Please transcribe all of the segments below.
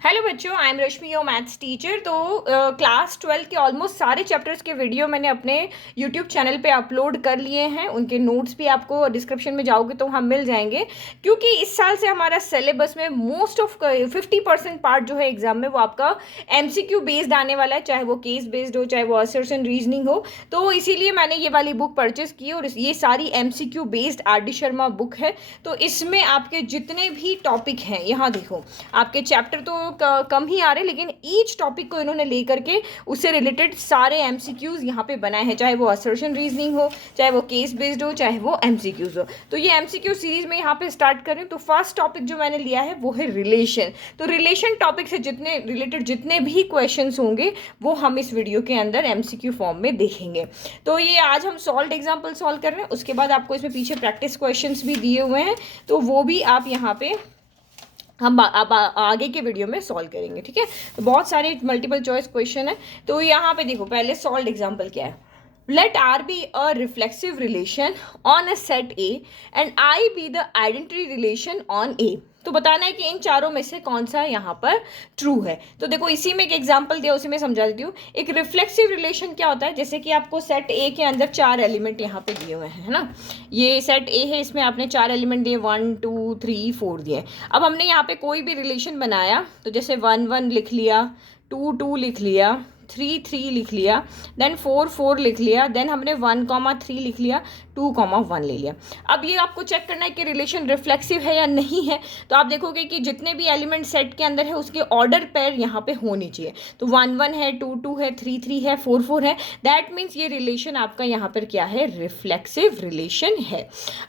Hello बच्चों, I am Rashmi your maths teacher. तो class 12 के ऑलमोस्ट सारे चैप्टर्स के वीडियो मैंने अपने यूट्यूब चैनल पे अपलोड कर लिए हैं। उनके नोट्स भी आपको डिस्क्रिप्शन में जाओगे तो हम मिल जाएंगे, क्योंकि इस साल से हमारा सिलेबस में मोस्ट ऑफ 50% पार्ट जो है एग्जाम में वो आपका एमसीक्यू बेस्ड आने वाला है, चाहे वो केस बेस्ड हो, चाहे वो असर्शन रीजनिंग हो। तो इसीलिए मैंने ये वाली बुक परचेस की और ये सारी MCQ based R D Sharma book है। तो इसमें आपके जितने भी टॉपिक हैं, यहाँ देखो आपके चैप्टर तो कम ही आ रहे, लेकिन ईच टॉपिक को इन्होंने लेकर के उससे रिलेटेड सारे एमसीक्यूज यहाँ पे बनाए हैं, चाहे वो असर्शन रीजनिंग हो, चाहे वो केस बेस्ड हो, चाहे वो एमसीक्यूज हो। तो ये एमसीक्यू सीरीज में यहाँ पे स्टार्ट करें तो फर्स्ट टॉपिक जो मैंने लिया है वो है रिलेशन। तो रिलेशन टॉपिक से जितने रिलेटेड जितने भी क्वेश्चंस होंगे वो हम इस वीडियो के अंदर एमसीक्यू फॉर्म में देखेंगे। तो ये आज हम सॉल्व एग्जाम्पल सॉल्व कर रहे हैं, उसके बाद आपको इसमें पीछे प्रैक्टिस क्वेश्चंस भी दिए हुए हैं, तो वो भी आप यहाँ पे हम अब आगे के वीडियो में सॉल्व करेंगे। ठीक है, तो बहुत सारे मल्टीपल चॉइस क्वेश्चन है। तो यहाँ पे देखो, पहले सॉल्व एग्जांपल क्या है। Let R be a reflexive relation on a set A and I be the identity relation on A. तो बताना है कि इन चारों में से कौन सा यहाँ पर ट्रू है। तो देखो, इसी में एक एग्जांपल दिया, उसी में समझा देती हूँ। एक रिफ्लेक्सिव रिलेशन क्या होता है, जैसे कि आपको सेट ए के अंदर 4 एलिमेंट यहाँ पे दिए हुए हैं, है ना। ये सेट ए है, इसमें आपने 4 एलिमेंट दिए, 1 2 3 4 दिए। अब हमने यहाँ पे कोई भी रिलेशन बनाया तो जैसे 1 1 लिख लिया, 2 2 लिख लिया, 3 3 लिख लिया, देन 4 4 लिख लिया, देन हमने 1 3 लिख लिया, 2 1 ले लिया। अब ये आपको चेक करना है कि रिलेशन रिफ्लेक्सिव है या नहीं है। तो आप देखोगे कि जितने भी एलिमेंट सेट के अंदर है उसके ऑर्डर पेयर यहाँ पे होनी चाहिए। तो 1 1 है, 2 2 है, 3 3 है, 4 4 है। दैट मीन्स ये रिलेशन आपका यहाँ पर क्या है, रिफ्लेक्सिव रिलेशन है।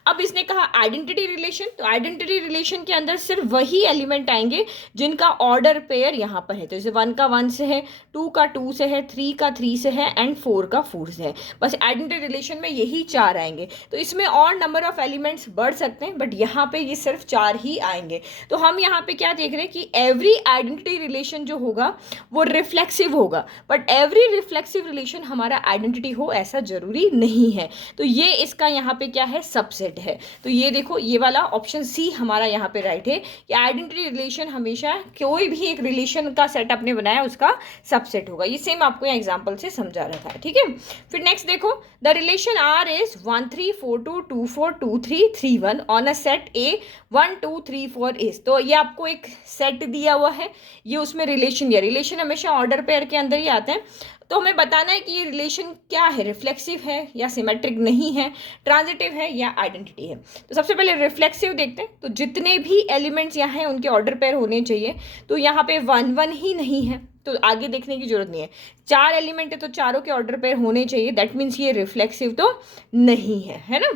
अब इसने कहा आइडेंटिटी रिलेशन, तो आइडेंटिटी रिलेशन के अंदर सिर्फ वही एलिमेंट आएंगे जिनका ऑर्डर पेयर यहाँ पर है। तो जैसे 1 का 1 से है, 2 का 2 से है, 3 का 3 से है एंड 4 का 4 से है। बस आइडेंटिटी रिलेशन में यही 4 आएंगे। तो इसमें और नंबर ऑफ एलिमेंट्स बढ़ सकते हैं, बट यहाँ पे ये सिर्फ 4 ही आएंगे। तो हम यहाँ पे क्या देख रहे हैं कि एवरी आइडेंटिटी रिलेशन जो होगा वो रिफ्लेक्सिव होगा, बट एवरी रिफ्लेक्सिव रिलेशन हमारा आइडेंटिटी हो ऐसा जरूरी नहीं है। तो ये इसका यहाँ पे क्या है, सबसेट है। तो ये देखो, ये वाला ऑप्शन सी हमारा यहाँ पे राइट है कि आइडेंटिटी रिलेशन हमेशा कोई भी एक रिलेशन का सेट आपने बनाया उसका सबसेट होगा। ये सेम आपको यहाँ एग्जाम्पल से समझा रखा है। ठीक है, फिर नेक्स्ट देखो, the relation are is 1 3 4 2 2 4 2 3 3 1 on a set A 1 2 3 4 is. तो ये आपको एक सेट दिया हुआ है, ये उसमें रिलेशन दिया। रिलेशन हमेशा ऑर्डर पेयर के अंदर ही आते हैं। तो हमें बताना है कि ये रिलेशन क्या है, रिफ्लेक्सिव है या सिमेट्रिक नहीं है, ट्रांजिटिव है या आइडेंटिटी है। तो सबसे पहले रिफ्लेक्सिव देखते हैं। तो जितने भी एलिमेंट्स यहाँ हैं उनके ऑर्डर पेयर होने चाहिए। तो यहाँ पे 1 1 ही नहीं है, तो आगे देखने की जरूरत नहीं है। 4 एलिमेंट है तो चारों के ऑर्डर पेयर होने चाहिए। दैट मीन्स ये रिफ्लेक्सिव तो नहीं है ना।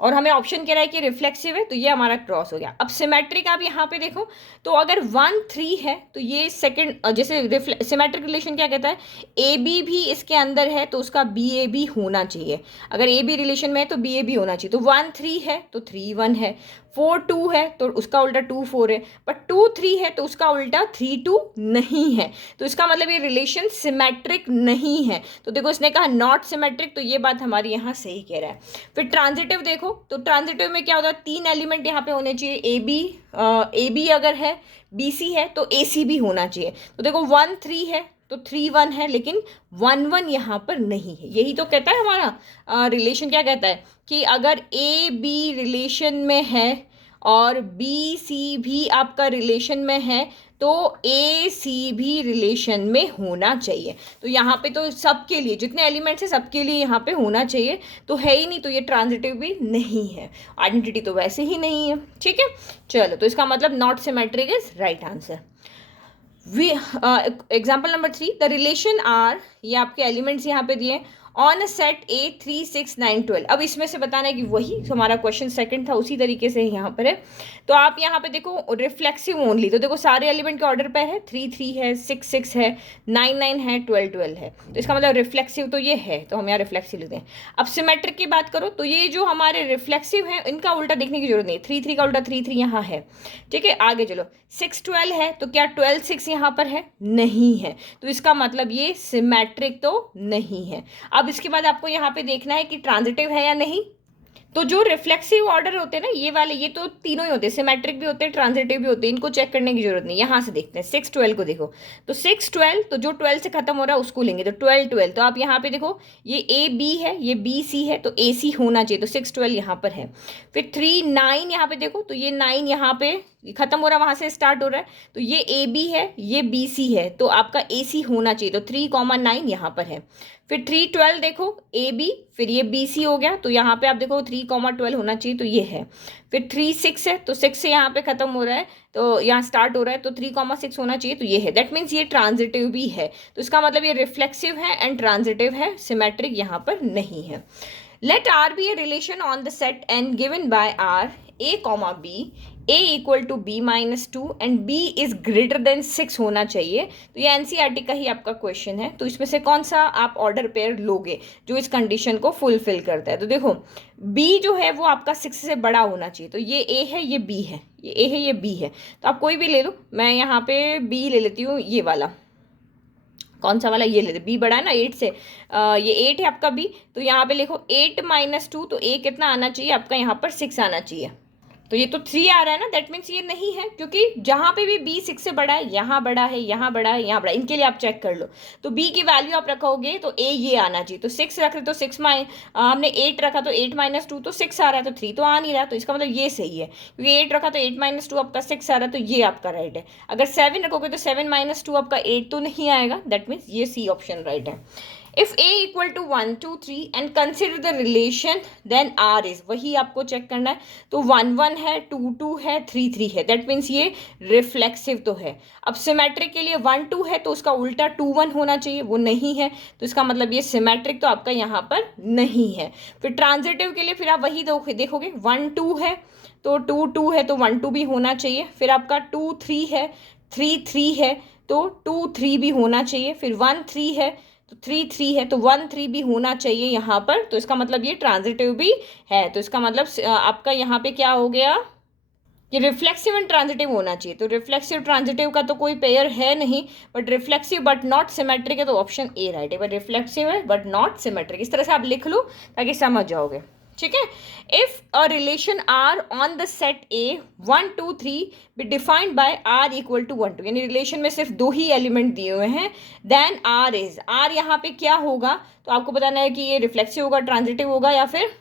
और हमें ऑप्शन कह रहा है कि रिफ्लेक्सिव है, तो ये हमारा क्रॉस हो गया। अब सिमेट्रिक आप यहाँ पे देखो, तो अगर 1 3 है तो ये सेकंड, जैसे सिमेट्रिक रिलेशन क्या कहता है, ए बी भी इसके अंदर है तो उसका बी ए बी होना चाहिए। अगर ए बी रिलेशन में है तो बी ए बी होना चाहिए। तो 1 3 है तो 3 1 है, 4 2 है तो उसका उल्टा 2 4 है, बट 2 3 है तो उसका उल्टा 3 2 नहीं है। तो इसका मतलब ये रिलेशन सिमेट्रिक नहीं है। तो देखो, इसने कहा नॉट सिमेट्रिक, तो ये बात हमारी यहाँ सही कह रहा है। फिर ट्रांजिटिव देखो, तो ट्रांजिटिव में क्या होता है, 3 एलिमेंट यहाँ पे होने चाहिए। ए बी अगर है, बी सी है तो ए सी भी होना चाहिए। तो देखो 1 3 है तो 3 1 है, लेकिन 1 1 यहाँ पर नहीं है। यही तो कहता है हमारा रिलेशन, क्या कहता है कि अगर ए बी रिलेशन में है और बी सी भी आपका रिलेशन में है तो ए सी भी रिलेशन में होना चाहिए। तो यहाँ पे तो सबके लिए, जितने एलिमेंट्स हैं सबके लिए यहाँ पे होना चाहिए, तो है ही नहीं, तो ये ट्रांजिटिव भी नहीं है। आइडेंटिटी तो वैसे ही नहीं है। ठीक है, चलो, तो इसका मतलब not symmetric is right answer. Example number 3, the relation R, ये आपके एलिमेंट्स यहाँ पे दिए ऑन अ सेट ए 3 6 9 12। अब इसमें से बताना है कि वही हमारा क्वेश्चन सेकंड था उसी तरीके से यहाँ पर है। तो आप यहाँ पे देखो रिफ्लेक्सिव ओनली, तो देखो सारे एलिमेंट के ऑर्डर पे है, 3 3 है, 6 6 है, 9 9 है, 12 12 है। तो इसका मतलब रिफ्लेक्सिव तो ये है, तो हम यहाँ रिफ्लेक्सिव लिखते हैं। अब सिमेट्रिक की बात करो तो ये जो हमारे रिफ्लेक्सिव है इनका उल्टा देखने की जरूरत नहीं, 3 3 का उल्टा 3 3 यहाँ है। ठीक है, आगे चलो, 6 12 है तो क्या 12 6 यहाँ पर है, नहीं है। तो इसका मतलब ये सिमेट्रिक तो नहीं है। अब इसके बाद आपको यहाँ पे देखना है कि ट्रांजिटिव है या नहीं। तो जो रिफ्लेक्सिव ऑर्डर होते हैं ना ये वाले, ये तो तीनों ही होते हैं, सिमेट्रिक भी होते हैं, ट्रांजिटिव भी होते हैं, इनको चेक करने की जरूरत नहीं। यहाँ से देखते हैं 6 12 को देखो, तो 6 12 तो जो 12 से खत्म हो रहा है उसको लेंगे, तो 12 12 तो आप यहाँ पे देखो ये ए बी है, ये बी सी है, तो ए सी होना चाहिए, तो 6 12 यहाँ पर है। फिर 3 9 यहाँ पे देखो, तो ये 9 यहाँ पे खत्म हो रहा है, वहां से स्टार्ट हो रहा है, तो ये ए बी है, ये बी सी है, तो आपका ए सी होना चाहिए, तो 3 9 यहाँ पर है। फिर 3 12 देखो ए बी, फिर ये बी सी हो गया, तो यहाँ पे आप देखो 3 12 होना चाहिए, तो ये है। फिर 3 6 है, तो 6 से यहाँ पे खत्म हो रहा है, तो यहाँ स्टार्ट हो रहा है, तो 3 6 होना चाहिए, तो ये है। दैट मीन्स ये ट्रांजिटिव भी है, तो इसका मतलब ये रिफ्लेक्सिव है एंड ट्रांजिटिव है, सिमेट्रिक यहाँ पर नहीं है। Let R be a relation on the set n given by R a comma b, a equal to b minus 2 and b is greater than 6 होना चाहिए। तो ये एनसीईआरटी का ही आपका क्वेश्चन है, तो इसमें से कौन सा आप ऑर्डर पेयर लोगे जो इस कंडीशन को फुलफिल करता है। तो देखो b जो है वो आपका 6 से बड़ा होना चाहिए, तो ये a है, ये b है, ये a है, ये b है, तो आप कोई भी ले लो। मैं यहाँ पे b ले लेती हूँ, ये वाला, कौन सा वाला, ये लेते, बी बड़ा है ना 8 से, ये 8 है आपका बी, तो यहाँ पे लिखो 8 - 2, तो ए कितना आना चाहिए आपका, यहाँ पर 6 आना चाहिए, तो ये तो 3 आ रहा है ना, दैट मीन्स ये नहीं है, क्योंकि जहाँ पे भी बी 6 से बड़ा है, यहाँ बड़ा है, यहाँ बड़ा है, यहाँ बड़ा है, इनके लिए आप चेक कर लो। तो बी की वैल्यू आप रखोगे तो ए ये आना चाहिए, तो 6 रख रहे तो 6 हमने 8 रखा, तो 8 - 2 तो 6 आ रहा है, तो 3 तो आ नहीं रहा, तो इसका मतलब ये सही है, क्योंकि 8 रखा तो 8 - 2 आपका 6 आ रहा है, तो ये आपका राइट है। अगर 7 रखोगे तो 7 - 2 आपका 8 तो नहीं आएगा, दैट मीन्स ये सी ऑप्शन राइट है। If a equal to 1 2 3 and consider the relation then r is, वही आपको चेक करना है, तो 1 1 है, 2 2 है, 3 3 है, दैट मीन्स ये रिफ्लेक्सिव तो है। अब सिमेट्रिक के लिए 1 2 है, तो उसका उल्टा 2 1 होना चाहिए, वो नहीं है, तो इसका मतलब ये सिमेट्रिक तो आपका यहाँ पर नहीं है। फिर ट्रांजिटिव के लिए फिर आप वही देखोगे, 1 2 है तो 2 2 है, तो 1 2 भी होना चाहिए। फिर आपका 2 3 है, 3 3 है, तो 2 3 भी होना चाहिए। फिर 1 3 है, तो 3 3 है, तो 1 3 भी होना चाहिए यहाँ पर, तो इसका मतलब ये ट्रांजिटिव भी है। तो इसका मतलब आपका यहाँ पे क्या हो गया, ये रिफ्लेक्सिव एंड ट्रांजिटिव होना चाहिए। तो रिफ्लेक्सिव ट्रांजिटिव का तो कोई पेयर है नहीं, but reflexive but not symmetric है, तो ऑप्शन ए राइट है। बट रिफ्लेक्सिव है बट नॉट सिमेट्रिक, इस तरह से आप लिख लो ताकि समझ जाओगे, ठीक है। If a relation R on the set A 1 2 3 B defined by R equal to 1 2, यानी रिलेशन में सिर्फ 2 ही एलिमेंट दिए हुए हैं, देन आर इज, आर यहाँ पे क्या होगा, तो आपको बताना है कि ये रिफ्लेक्सिव होगा, ट्रांजिटिव होगा या फिर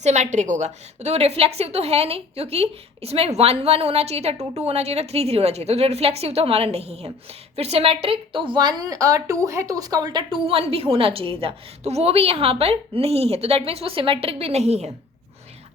सिमेट्रिक होगा। तो रिफ्लेक्सिव तो है नहीं, क्योंकि इसमें 1 1 होना चाहिए था, 2 2 होना चाहिए था, 3 3 होना चाहिए, तो रिफ्लेक्सिव तो हमारा नहीं है। फिर सिमेट्रिक तो 1 2 है, तो उसका उल्टा 2 1 भी होना चाहिए था, तो वो भी यहाँ पर नहीं है, तो दैट मीन्स वो सिमेट्रिक भी नहीं है।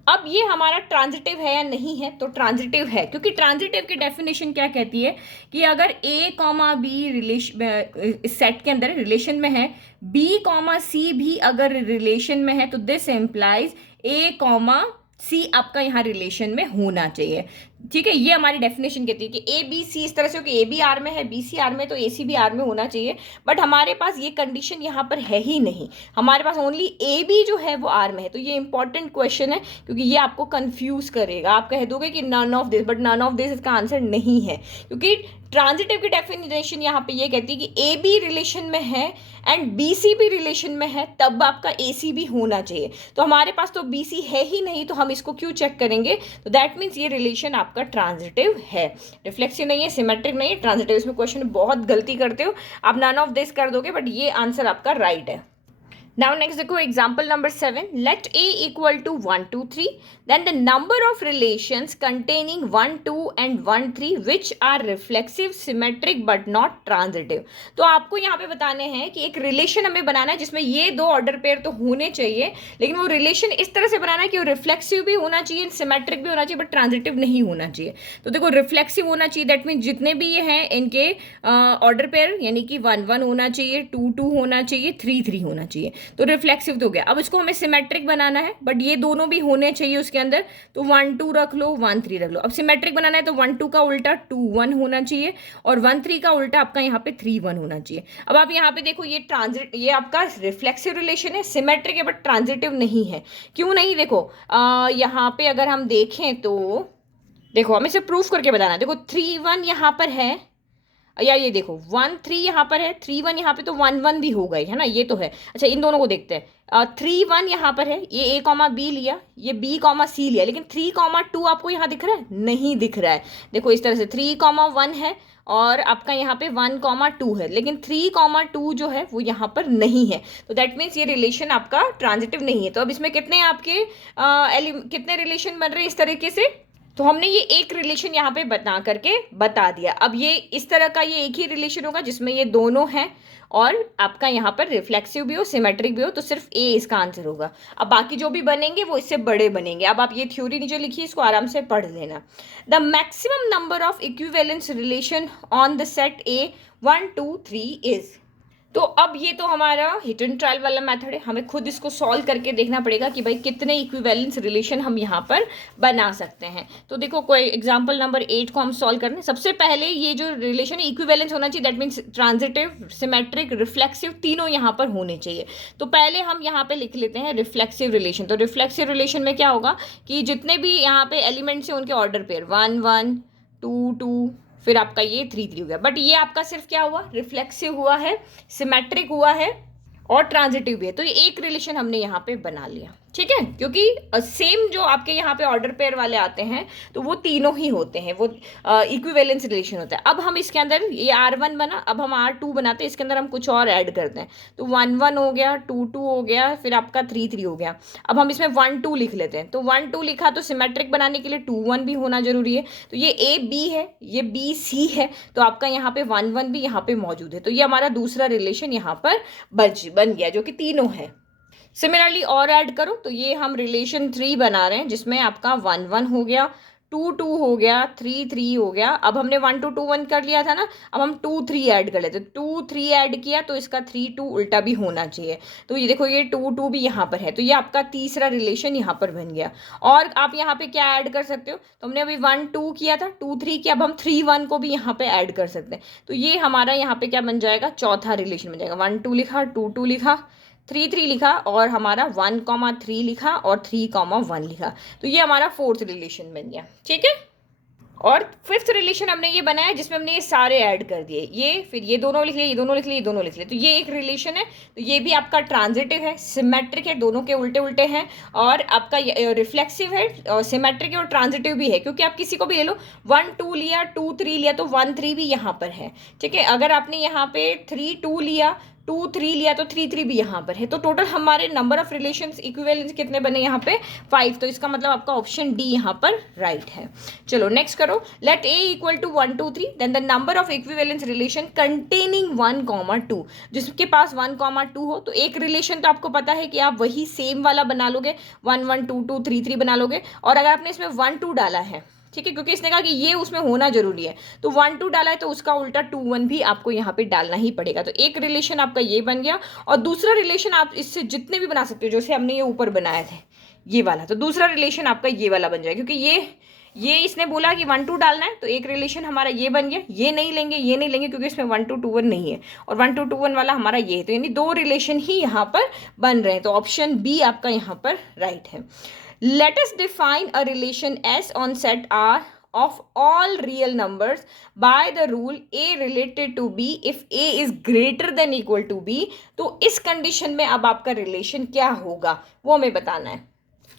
अब ये हमारा ट्रांजिटिव है या नहीं है, तो ट्रांजिटिव है, क्योंकि ट्रांजिटिव की डेफिनेशन क्या कहती है कि अगर a comma B relation set के अंदर रिलेशन में है, b कॉमा सी भी अगर रिलेशन में है, तो दिस एम्प्लाइज a कॉमा सी आपका यहाँ रिलेशन में होना चाहिए, ठीक है। ये हमारी डेफिनेशन कहती है कि ए बी सी इस तरह से हो कि ए बी आर में है, बी सी आर में, तो ए सी भी आर में होना चाहिए, बट हमारे पास ये कंडीशन यहाँ पर है ही नहीं, हमारे पास ओनली ए बी जो है वो आर में है। तो ये इंपॉर्टेंट क्वेश्चन है, क्योंकि ये आपको कंफ्यूज करेगा, आप कह दोगे कि none of this, but none of this इसका आंसर नहीं है, क्योंकि ट्रांजिटिव की डेफिनेशन यहाँ पे ये कहती है कि ए बी रिलेशन में है एंड बी सी भी रिलेशन में है, तब आपका ए सी भी होना चाहिए। तो हमारे पास तो बी सी है ही नहीं, तो हम इसको क्यों चेक करेंगे, तो दैट मीन्स ये रिलेशन आपका ट्रांजिटिव है, रिफ्लेक्सिव नहीं है, सिमेट्रिक नहीं है, ट्रांजिटिव। इसमें क्वेश्चन बहुत गलती करते हो आप, नन ऑफ दिस कर दोगे, बट ये आंसर आपका राइट है। Now next देखो example number 7, let a equal to 1 2 3 then the number of relations containing 1 2 and 1 3 which are reflexive symmetric but not transitive। तो आपको यहाँ पे बताने हैं कि एक रिलेशन हमें बनाना है जिसमें ये दो ऑर्डर पेयर तो होने चाहिए, लेकिन वो रिलेशन इस तरह से बनाना है कि वो रिफ्लेक्सिव भी होना चाहिए, सिमेट्रिक भी होना चाहिए, बट ट्रांजिटिव नहीं होना चाहिए। तो देखो रिफ्लेक्सिव होना चाहिए, दैट मीन जितने भी ये हैं इनके ऑर्डर पेयर यानी कि 1 1 होना चाहिए, 2 2 होना चाहिए, 3 3 होना चाहिए, तो रिफ्लेक्सिव तो हो गया। अब इसको हमें सिमेट्रिक बनाना है, बट ये दोनों भी होने चाहिए उसके अंदर, तो 1 2 रख लो, 1 3 रख लो। अब सिमेट्रिक बनाना है तो 1 2 का उल्टा 2 1 होना चाहिए, और 1 3 का उल्टा आपका यहाँ पे 3 1 होना चाहिए। अब आप यहाँ पे देखो ये आपका रिफ्लेक्सिव रिलेशन है, सिमेट्रिक है बट ट्रांजिटिव नहीं है। क्यों नहीं, देखो यहाँ पे अगर हम देखें तो देखो हमें इसे प्रूफ करके बताना है। देखो 3 1 यहाँ पर है, या ये देखो 1 3 यहाँ पर है, 3 1 यहाँ पे, तो 1 1 भी हो गई है ना, ये तो है। अच्छा इन दोनों को देखते हैं, 3 1 यहाँ पर है, ये ए कॉमा बी लिया, ये बी कॉमा सी लिया, लेकिन 3 2 आपको यहाँ दिख रहा है, नहीं दिख रहा है। देखो इस तरह से 3 1 है और आपका यहाँ पे 1 2 है, लेकिन 3 2 जो है वो यहाँ पर नहीं है, तो दैट मीन्स ये रिलेशन आपका ट्रांजिटिव नहीं है। तो अब इसमें कितने आपके कितने रिलेशन बन रहे हैं इस तरीके से, तो हमने ये एक रिलेशन यहाँ पे बता करके बता दिया। अब ये इस तरह का ये एक ही रिलेशन होगा जिसमें ये दोनों हैं और आपका यहाँ पर रिफ्लेक्सिव भी हो, सिमेट्रिक भी हो, तो सिर्फ ए इसका आंसर होगा। अब बाकी जो भी बनेंगे वो इससे बड़े बनेंगे। अब आप ये थ्योरी नीचे लिखिए, इसको आराम से पढ़ लेना। The maximum number of equivalence relation on the set A 1 2 3 is. तो अब ये तो हमारा हिट एंड ट्रायल वाला मेथड है, हमें खुद इसको सॉल्व करके देखना पड़ेगा कि भाई कितने इक्विवेलेंस रिलेशन हम यहाँ पर बना सकते हैं। तो देखो कोई एग्जांपल नंबर 8 को हम सॉल्व करने, सबसे पहले ये जो रिलेशन है इक्विवेलेंस होना चाहिए, that means transitive, symmetric, reflexive तीनों यहाँ पर होने चाहिए। तो पहले हम यहाँ पे लिख लेते हैं रिफ्लेक्सिव रिलेशन। तो रिफ्लेक्सिव रिलेशन में क्या होगा कि जितने भी यहाँ पे एलिमेंट्स हैं उनके ऑर्डर पेयर 1 1 2 2, फिर आपका ये 3 3 हो गया। बट ये आपका सिर्फ क्या हुआ, रिफ्लेक्सिव हुआ है, सिमेट्रिक हुआ है और ट्रांजिटिव भी है। तो ये एक रिलेशन हमने यहाँ पे बना लिया, ठीक है, क्योंकि सेम जो आपके यहाँ पे ऑर्डर पेयर वाले आते हैं तो वो तीनों ही होते हैं, वो इक्विवेलेंस रिलेशन होता है। अब हम इसके अंदर ये R1 बना, अब हम R2 बनाते हैं, इसके अंदर हम कुछ और ऐड करते हैं। तो 1 1 हो गया, 2 2 हो गया, फिर आपका 3 3 हो गया। अब हम इसमें 1 2 लिख लेते हैं। तो 1 2 लिखा तो सिमेट्रिक बनाने के लिए 2 1 भी होना जरूरी है। तो ये ए बी है, ये बी सी है, तो आपका यहाँ पे 1 1 भी यहाँ पे मौजूद है। तो ये हमारा दूसरा रिलेशन यहाँ पर बन गया, जो कि तीनों है। सिमिलरली और ऐड करो, तो ये हम रिलेशन 3 बना रहे हैं जिसमें आपका 1 1 हो गया, 2 2 हो गया, 3 3 हो गया। अब हमने 1 2 2 1 कर लिया था ना, अब हम 2 3 ऐड कर लेते। 2 3 ऐड किया तो इसका 3 2 उल्टा भी होना चाहिए। तो ये देखो ये 2 2 भी यहाँ पर है, तो ये आपका तीसरा रिलेशन यहाँ पर बन गया। और आप यहाँ पे क्या ऐड कर सकते हो, तो हमने अभी 1 2 किया था, 2 3 किया, अब हम 3 1 को भी यहाँ पे ऐड कर सकते हैं। तो ये हमारा यहाँ पे क्या बन जाएगा, चौथा रिलेशन बन जाएगा। 1 2 लिखा, 2 2 लिखा, 3 3 लिखा और हमारा 1 3 लिखा और 3 1 लिखा। तो ये हमारा फोर्थ रिलेशन बन गया, ठीक है। और फिफ्थ रिलेशन हमने ये बनाया जिसमें हमने ये सारे ऐड कर दिए, ये फिर ये दोनों लिख लिए, ये दोनों लिख लिए, ये दोनों लिख लिए। तो ये एक रिलेशन है, तो ये भी आपका ट्रांजिटिव है, सिमेट्रिक है, दोनों के उल्टे उल्टे हैं, और आपका रिफ्लेक्सिव है, और सिमेट्रिक है और ट्रांजिटिव भी है। क्योंकि आप किसी को भी ले लो, 1 2 लिया, 2 3 लिया, तो 1 3 भी यहाँ पर है, ठीक है। अगर आपने यहाँ पे 3 2 लिया, 2 3 लिया, तो 3 3 भी यहाँ पर है। तो टोटल हमारे नंबर ऑफ रिलेशंस इक्विवेलेंस कितने बने यहाँ पे, 5। तो इसका मतलब आपका ऑप्शन डी यहाँ पर राइट है। चलो नेक्स्ट करो, let A equal to 1 2 3, then the number of equivalence relation containing 1 2। जिसके पास 1 2 हो, तो एक रिलेशन तो आपको पता है कि आप वही सेम वाला बना लोगे, 1 1 2 2 3 3 बना लोगे। और अगर आपने इसमें 1 2 डाला है, ठीक है, क्योंकि इसने कहा कि ये उसमें होना जरूरी है, तो 1 2 डाला है तो उसका उल्टा 2 1 भी आपको यहाँ पे डालना ही पड़ेगा। तो एक रिलेशन आपका ये बन गया, और दूसरा रिलेशन आप इससे जितने भी बना सकते हो, जैसे हमने ये ऊपर बनाए थे ये वाला, तो दूसरा रिलेशन आपका ये वाला बन जाएगा। क्योंकि ये इसने बोला कि 1 2 डालना है, तो एक रिलेशन हमारा ये बन गया। ये नहीं लेंगे, ये नहीं लेंगे, क्योंकि इसमें 1 2 2 1 नहीं है, और 1 2 2 1 वाला हमारा ये है। तो यानी दो रिलेशन ही यहाँ पर बन रहे हैं। तो ऑप्शन बी आपका यहाँ पर राइट है। Let us define a relation S on set R of all real numbers by the rule A related to B if A is greater than equal to B। तो इस condition में अब आपका relation क्या होगा वो हमें बताना है।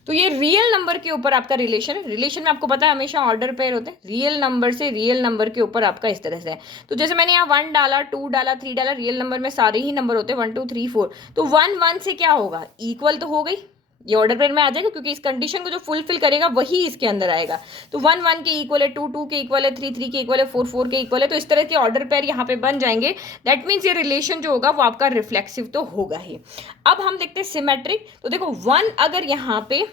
तो ये रियल नंबर के ऊपर आपका रिलेशन है। रिलेशन में आपको पता है हमेशा ऑर्डर पेयर होते हैं, रियल नंबर से रियल नंबर के ऊपर आपका इस तरह से है। तो जैसे मैंने यहाँ 1 डाला, 2 डाला, 3 डाला, रियल नंबर में सारे ही नंबर होते हैं 1 2 3 4। तो 1 1 से क्या होगा, इक्वल तो हो गई, ये ऑर्डर पेयर में आ जाएगा, क्योंकि इस कंडीशन को जो फुलफिल करेगा वही इसके अंदर आएगा। तो 1 1 के इक्वल है, 2 2 के इक्वल है, 3 3 के इक्वल है, 4 4 के इक्वल है। तो इस तरह के ऑर्डर पेयर यहाँ पे बन जाएंगे। दैट मीन्स ये रिलेशन जो होगा वो आपका रिफ्लेक्सिव तो होगा ही। अब हम देखते हैं सिमेट्रिक। तो देखो 1 अगर यहाँ पे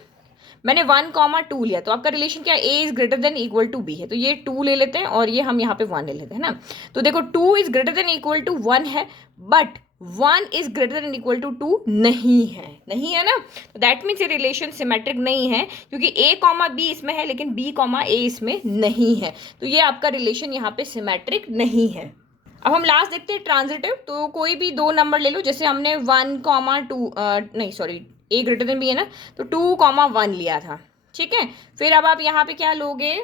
मैंने 1 2 लिया, तो आपका रिलेशन क्या, A is greater than equal to B है। तो ये 2 ले लेते हैं और ये हम यहाँ पे 1 ले लेते हैं ना। तो देखो 2 is greater than equal to 1 है, but 1 is greater than equal to 2 नहीं है ना। तो दैट मीन्स ये रिलेशन सिमेट्रिक नहीं है, क्योंकि ए कॉमा बी इसमें है लेकिन बी कॉमा ए इसमें नहीं है। तो ये आपका रिलेशन यहाँ पे सिमेट्रिक नहीं है। अब हम लास्ट देखते हैं ट्रांजिटिव। तो कोई भी दो नंबर ले लो, जैसे हमने 1 2 नहीं सॉरी ए ग्रेटर देन बी है ना, तो 2 1 लिया था, ठीक है। फिर अब आप यहाँ पे क्या लोगे,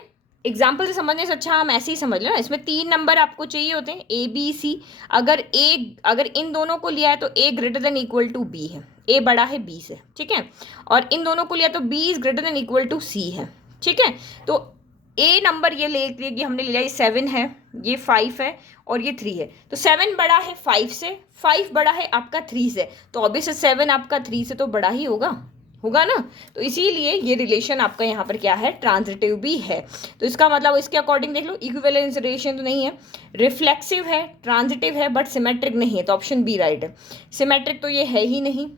एग्जाम्पल से समझने से अच्छा हम ऐसे ही समझ लो ना, इसमें 3 नंबर आपको चाहिए होते हैं ए बी सी। अगर इन दोनों को लिया है तो A greater than equal to B है, ए बड़ा है बी से, ठीक है। और इन दोनों को लिया तो B is greater than equal to C है, ठीक है। तो ए नंबर ये ले लिया, हमने लिया ये 7 है, ये 5 है और ये 3 है। तो 7 बड़ा है 5 से, 5 बड़ा है आपका 3 से, तो ऑब्वियस 7 आपका 3 से तो बड़ा ही होगा ना। तो इसीलिए ये रिलेशन आपका यहाँ पर क्या है, ट्रांजिटिव भी है। तो इसका मतलब इसके अकॉर्डिंग देख लो, इक्विवेलेंस रिलेशन तो नहीं है, रिफ्लेक्सिव है, ट्रांजिटिव है, बट सिमेट्रिक नहीं है, तो ऑप्शन बी राइट है। सिमेट्रिक तो ये है ही नहीं,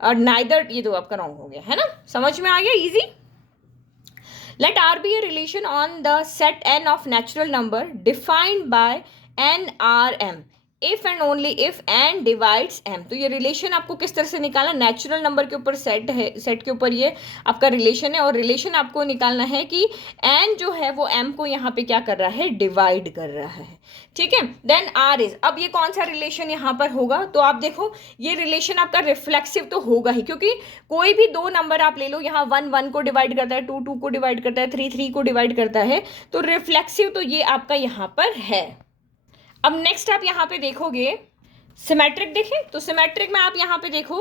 और नाइदर, ये तो आपका रॉन्ग हो गया है ना। समझ में आ गया, easy. Let R be a relation on the set n of natural number defined by NRM if and only if n divides m। तो ये रिलेशन आपको किस तरह से निकालना, नेचुरल नंबर के ऊपर सेट है, सेट के ऊपर ये आपका रिलेशन है, और रिलेशन आपको निकालना है कि n जो है वो m को यहाँ पे क्या कर रहा है, डिवाइड कर रहा है, ठीक है। देन r इज, अब ये कौन सा रिलेशन यहाँ पर होगा, तो आप देखो ये रिलेशन आपका रिफ्लेक्सिव तो होगा ही, क्योंकि कोई भी दो नंबर आप ले लो, यहाँ 1 1 को डिवाइड करता है, 2 2 को डिवाइड करता है, 3 3 को डिवाइड करता है, तो रिफ्लेक्सिव तो ये आपका यहाँ पर है। अब नेक्स्ट आप यहाँ पे देखोगे सिमेट्रिक, देखें तो सिमेट्रिक में आप यहाँ पे देखो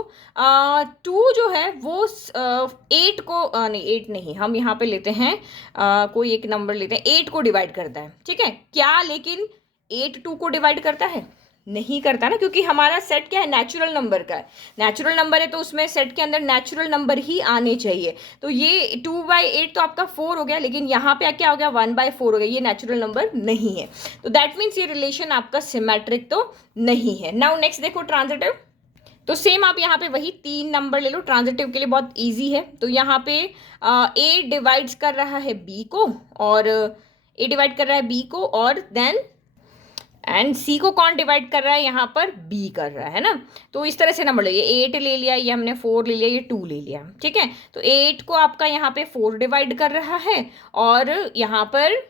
2 जो है वो 8 को नहीं 8 नहीं, हम यहाँ पे लेते हैं कोई एक नंबर लेते हैं, 8 को डिवाइड करता है, ठीक है क्या, लेकिन 8 2 को डिवाइड करता है, नहीं करता ना, क्योंकि हमारा सेट क्या है, नेचुरल नंबर का है। नेचुरल नंबर है तो उसमें सेट के अंदर नेचुरल नंबर ही आने चाहिए। तो ये 2/8 तो आपका 4 हो गया, लेकिन यहाँ पे क्या हो गया, 1/4 हो गया, ये नेचुरल नंबर नहीं है। तो दैट मीन्स ये रिलेशन आपका सिमेट्रिक तो नहीं है। नाउ नेक्स्ट देखो ट्रांजिटिव। तो सेम आप यहाँ पे वही 3 नंबर ले लो, ट्रांजिटिव के लिए बहुत ईजी है। तो यहाँ पे ए डिवाइड्स कर रहा है बी को, और ए डिवाइड कर रहा है बी को, और देन एंड सी को कौन डिवाइड कर रहा है, यहाँ पर बी कर रहा है ना। तो इस तरह से नंबर लो, ये 8 ले लिया, ये हमने 4 ले लिया, ये 2 ले लिया, ठीक है। तो 8 को आपका यहाँ पे 4 डिवाइड कर रहा है, और यहाँ पर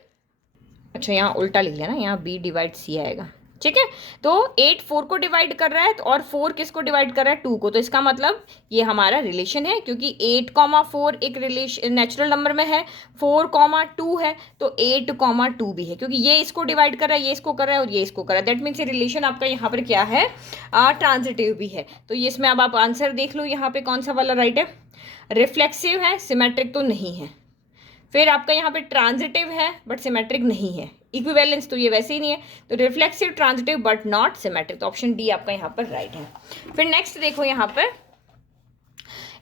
अच्छा यहाँ उल्टा लिख लिया ना, यहाँ बी डिवाइड सी आएगा, ठीक है। तो 8 4 को डिवाइड कर रहा है, और 4 किसको डिवाइड कर रहा है, 2 को। तो इसका मतलब ये हमारा रिलेशन है, क्योंकि 8,4 एक रिलेशन नेचुरल नंबर में है, 4,2 है, तो 8,2 भी है, क्योंकि ये इसको डिवाइड कर रहा है, ये इसको कर रहा है, और ये इसको कर रहा है। दैट मीन्स ये रिलेशन आपका यहाँ पर क्या है, ट्रांजिटिव भी है। तो ये इसमें अब आप आंसर देख लो, यहाँ पे कौन सा वाला राइट है, रिफ्लेक्सिव है, सिमेट्रिक तो नहीं है। फिर आपका यहाँ पे ट्रांजिटिव है बट सिमेट्रिक नहीं है, इक्विवेलेंस तो ये वैसे ही नहीं है। तो reflexive, transitive but not symmetric, तो ऑप्शन डी आपका यहाँ पर राइट है। फिर नेक्स्ट देखो यहाँ पर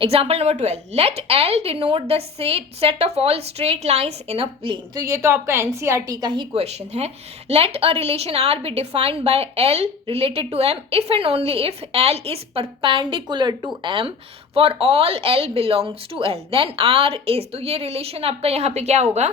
example number 12, let L denote the set of all straight lines in a plane. तो ये तो आपका एनसीईआरटी का ही क्वेश्चन है। Let a relation R be defined by L related to M if and only if L is perpendicular to M for all L belongs to L, then R is. तो ये relation आपका यहाँ पे क्या होगा,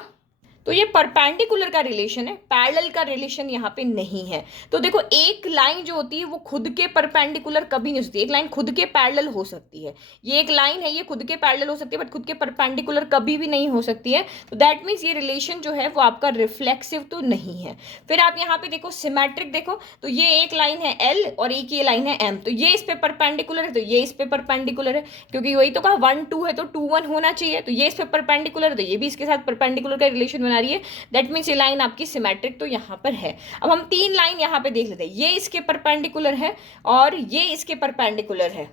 तो ये परपेंडिकुलर का रिलेशन है, पैरेलल का रिलेशन यहाँ पे नहीं है। तो देखो एक लाइन जो होती है वो खुद के परपेंडिकुलर कभी नहीं हो सकती, एक लाइन खुद के पैरेलल हो सकती है, ये एक लाइन है ये खुद के पैरेलल हो सकती है, बट खुद के परपेंडिकुलर कभी भी नहीं हो सकती है। तो दैट मीन्स ये रिलेशन जो है वो आपका रिफ्लेक्सिव तो नहीं है। फिर आप यहाँ पे देखो सिमेट्रिक, देखो तो ये एक लाइन है एल और एक ये लाइन है एम, तो ये इस पे परपेंडिकुलर है, तो ये इस पे परपेंडिकुलर है, क्योंकि वही तो कहा 1 2 है तो 2 1 होना चाहिए। तो ये इस पे परपेंडिकुलर है, तो ये भी इसके साथ परपेंडिकुलर का रिलेशन बना रही है। दैट मीन्स ये लाइन आपकी सिमेट्रिक तो यहाँ पर है। अब हम 3 लाइन यहाँ पे देख लेते हैं, ये इसके परपेंडिकुलर है और ये इसके परपेंडिकुलर है।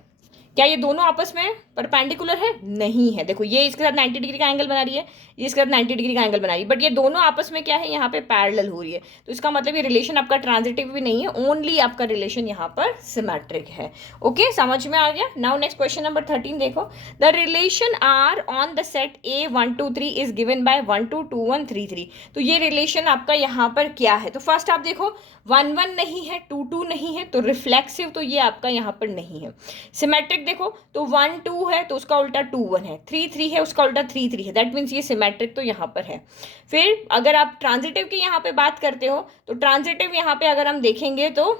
क्या ये दोनों आपस में परपेंडिकुलर है, नहीं है। देखो ये इसके साथ 90 डिग्री का एंगल बना रही है, ये इसके साथ 90 डिग्री का एंगल बना रही है, बट ये दोनों आपस में क्या है, यहाँ पे पैरेलल हो रही है। तो इसका मतलब ये रिलेशन आपका ट्रांजिटिव भी नहीं है, ओनली आपका रिलेशन यहाँ पर सिमेट्रिक है। ओके समझ में आ गया। नाउ नेक्स्ट क्वेश्चन नंबर 13 देखो, the relation R on the set A 1 2 3 is given by 1 2 2 1 3 3। तो ये रिलेशन आपका यहाँ पर क्या है, तो फर्स्ट आप देखो 1 1 नहीं है, 2 2 नहीं है, तो रिफ्लेक्सिव तो ये आपका यहाँ पर नहीं है। सिमेट्रिक देखो तो 1 2 है तो उसका उल्टा 2 1 है, 3 3 है उसका उल्टा 3 3 है, दैट मीन्स ये सिमेट्रिक तो यहाँ पर है। फिर अगर आप ट्रांजिटिव की यहाँ पे बात करते हो तो ट्रांजिटिव यहाँ पे अगर हम देखेंगे तो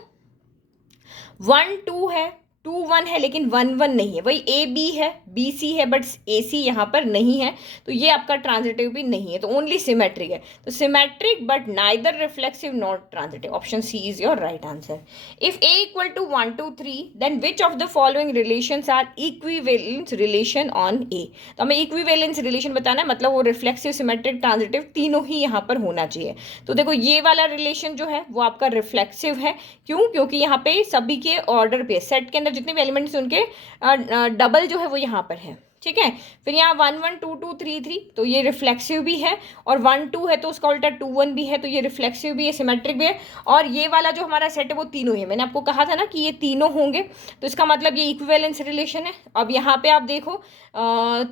1 2 है, 2 1 है लेकिन 1 1 नहीं है, वही ए बी है, बी सी है बट ए सी यहाँ पर नहीं है, तो ये आपका ट्रांजिटिव भी नहीं है, तो ओनली सिमेट्रिक है। तो symmetric but neither reflexive not transitive, option C is your right answer. If A equal to 1 2 3 then which of the following relations are equivalence relation on A. तो हमें इक्विवेलेंस रिलेशन बताना है, मतलब वो reflexive, symmetric, transitive तीनों ही यहाँ पर होना चाहिए। तो देखो ये वाला रिलेशन जो है वो आपका रिफ्लेक्सिव है, क्यों? क्योंकि यहाँ पे सभी के ऑर्डर पे, सेट के अंदर जितने भी एलिमेंट्स हैं उनके डबल जो है वो यहाँ पर है, ठीक है। फिर यहाँ 1 1 2 2 3 3, तो ये रिफ्लेक्सिव भी है, और 1 2 है तो उसका उल्टा 2 1 भी है, तो ये रिफ्लेक्सिव भी है, सिमेट्रिक भी है, और ये वाला जो हमारा सेट है वो तीनों ही है। मैंने आपको कहा था ना कि ये तीनों होंगे, तो इसका मतलब ये इक्विवेलेंस रिलेशन है। अब यहाँ पे आप देखो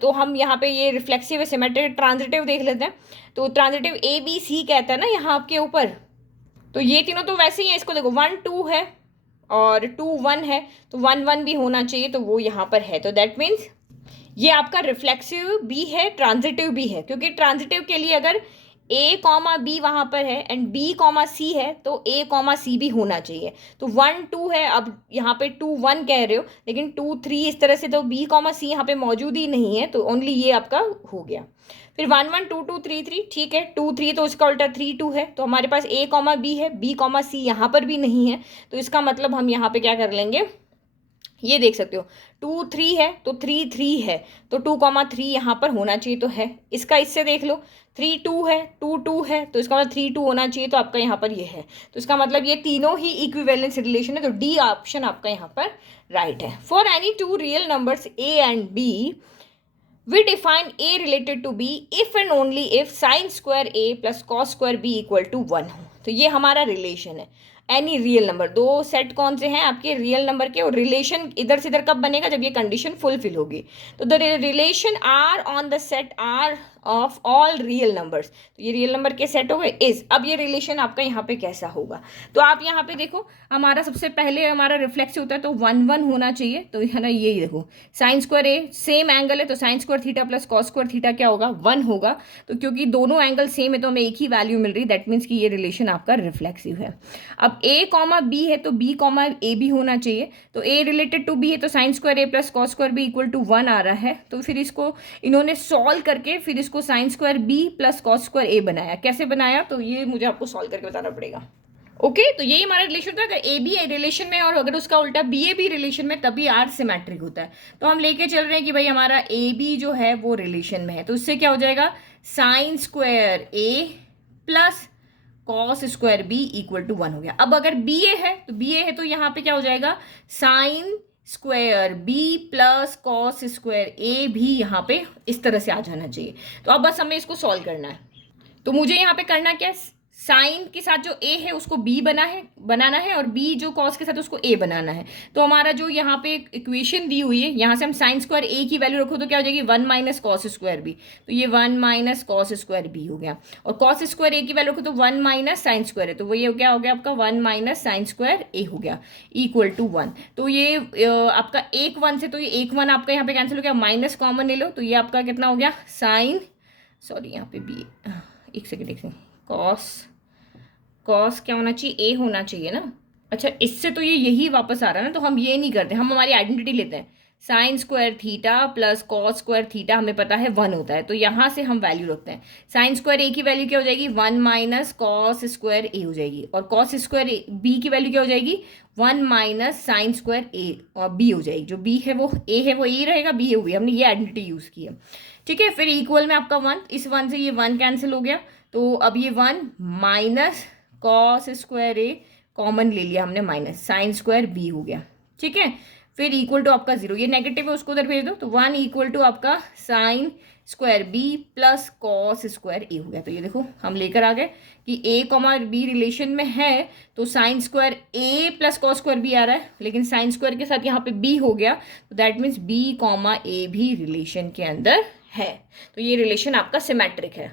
तो हम यहाँ पे ये रिफ्लेक्सिव है, सिमेट्रिक, ट्रांजिटिव देख लेते हैं। तो ट्रांजिटिव ए बी सी कहता है ना यहाँ आपके ऊपर, तो ये तीनों तो वैसे ही है। इसको देखो 1 2 है और 2 1 है, तो 1 1 भी होना चाहिए, तो वो यहाँ पर है। तो दैट मीन्स ये आपका रिफ्लेक्सिव भी है, ट्रांजिटिव भी है, क्योंकि ट्रांजिटिव के लिए अगर ए कॉमा बी वहाँ पर है एंड बी कॉमा सी है तो ए कॉमा सी भी होना चाहिए। तो 1 2 है, अब यहाँ पे 2 1 कह रहे हो, लेकिन 2 3 इस तरह से, तो बी कॉमा सी यहाँ पे मौजूद ही नहीं है, तो ओनली ये आपका हो गया। फिर 1 1 2 2 3 3, ठीक है, 2 3 तो उसका उल्टा 3 2 है, तो हमारे पास ए कॉमा बी है, बी कॉमा सी यहाँ पर भी नहीं है, तो इसका मतलब हम यहाँ पे क्या कर लेंगे, ये देख सकते हो 2 3 है तो 3 3 है, तो 2 3 यहाँ पर होना चाहिए, तो है। इसका इससे देख लो 3 2 है, 2 2 है, तो इसका मतलब 3 2 होना चाहिए, तो आपका यहाँ पर ये है, तो इसका मतलब ये तीनों ही इक्विवेलेंस रिलेशन है, तो डी ऑप्शन आपका यहाँ पर राइट है। For any two real numbers A and B we define a related to b if and only if sin square a plus cos square b equal to 1 हो। तो ये हमारा रिलेशन है। Any real number, दो set कौन से हैं आपके रियल नंबर के, और रिलेशन इधर से इधर कब बनेगा, जब ये कंडीशन फुलफिल होगी। तो the relation R on the set R of all real numbers, तो ये रियल नंबर के सेट हो गए इज। अब ये रिलेशन आपका यहाँ पे कैसा होगा, तो आप यहाँ पे देखो हमारा सबसे पहले हमारा रिफ्लेक्स होता है, तो 1 1 होना चाहिए, तो है ना, यही देखो साइन स्क्वायर ए सेम एंगल है, तो sine square theta plus cos square theta क्या होगा, 1 होगा। तो क्योंकि दोनों एंगल सेम है तो हमें एक ही वैल्यू मिल रही, दैट मीन्स कि ये रिलेशन आपका रिफ्लेक्सिव है। अब ए कॉमा बी है तो बी कॉमा ए भी होना चाहिए, तो ए रिलेटेड टू बी है, तो sine square A plus cos square B equal to 1 आ रहा है। तो फिर इसको इन्होंने सॉल्व करके फिर इसको sine square B plus cos square A बनाया। कैसे बनाया, तो ये मुझे आपको सॉल्व करके बताना पड़ेगा। ओके तो यही हमारा रिलेशन होता है, अगर ए बी रिलेशन में और अगर उसका उल्टा बी ए बी रिलेशन में, तभी आर सिमेट्रिक होता है। तो हम लेके चल रहे हैं कि भाई हमारा ए बी जो है वो रिलेशन में है, तो उससे क्या हो जाएगा, sine square A plus cos square B equal to 1 हो गया। अब अगर बी ए है तो बी ए है तो यहाँ पे क्या हो जाएगा, sine square B plus cos square A भी यहाँ पे इस तरह से आ जाना चाहिए। तो अब बस हमें इसको सॉल्व करना है। तो मुझे यहाँ पे करना क्या है, साइन के साथ जो ए है उसको बी बनाना है, और बी जो कॉस के साथ उसको ए बनाना है। तो हमारा जो यहाँ पे इक्वेशन दी हुई है, यहाँ से हम साइन स्क्वायर ए की वैल्यू रखो तो क्या हो जाएगी, 1 माइनस कॉस स्क्वायर बी, तो ये 1 माइनस कॉस स्क्वायर बी हो गया। और कॉस स्क्वायर ए की वैल्यू रखो तो 1 माइनस साइन स्क्वायर है, तो वो ये क्या हो गया आपका 1 माइनस साइन स्क्वायर ए हो गया इक्वल टू 1। तो ये आपका 1 1 से, तो ये 1 1 आपका यहाँ पे कैंसिल हो गया, माइनस कॉमन ले लो, तो ये आपका कितना हो गया, साइन, सॉरी यहाँ पे बी, एक सेकेंड कॉस क्या होना चाहिए, ए होना चाहिए ना। अच्छा इससे तो ये यही वापस आ रहा है ना, तो हम ये नहीं करते, हम हमारी आइडेंटिटी लेते हैं, sine square theta plus cos square theta हमें पता है 1 होता है, तो यहाँ से हम वैल्यू रखते हैं। साइन स्क्वायर ए की वैल्यू क्या हो जाएगी, 1 माइनस कॉस स्क्वायर ए हो जाएगी, और कॉस स्क्वायर बी की वैल्यू क्या हो जाएगी, 1 माइनस साइन स्क्वायर ए और बी हो जाएगी। जो बी है वो ए है वो ए रहेगा, बी है वो, हमने ये आइडेंटिटी यूज़ की है, ठीक है। फिर इक्वल में आपका 1, इस 1 से ये 1 कैंसिल हो गया, तो अब ये 1 माइनस कॉस स्क्वायर ए कॉमन ले लिया हमने, माइनस साइन स्क्वायर बी हो गया, ठीक है। फिर इक्वल टू आपका 0, ये नेगेटिव है उसको उधर भेज दो, तो 1 इक्वल टू आपका sine square B plus cos square A हो गया। तो ये देखो हम लेकर आ गए कि ए कॉमा बी रिलेशन में है, तो sine square A plus cos square B आ रहा है, लेकिन साइन स्क्वायर के साथ यहाँ पे बी हो गया, तो दैट मीन्स बी कॉमा ए भी रिलेशन के अंदर है। तो ये रिलेशन आपका सिमेट्रिक है,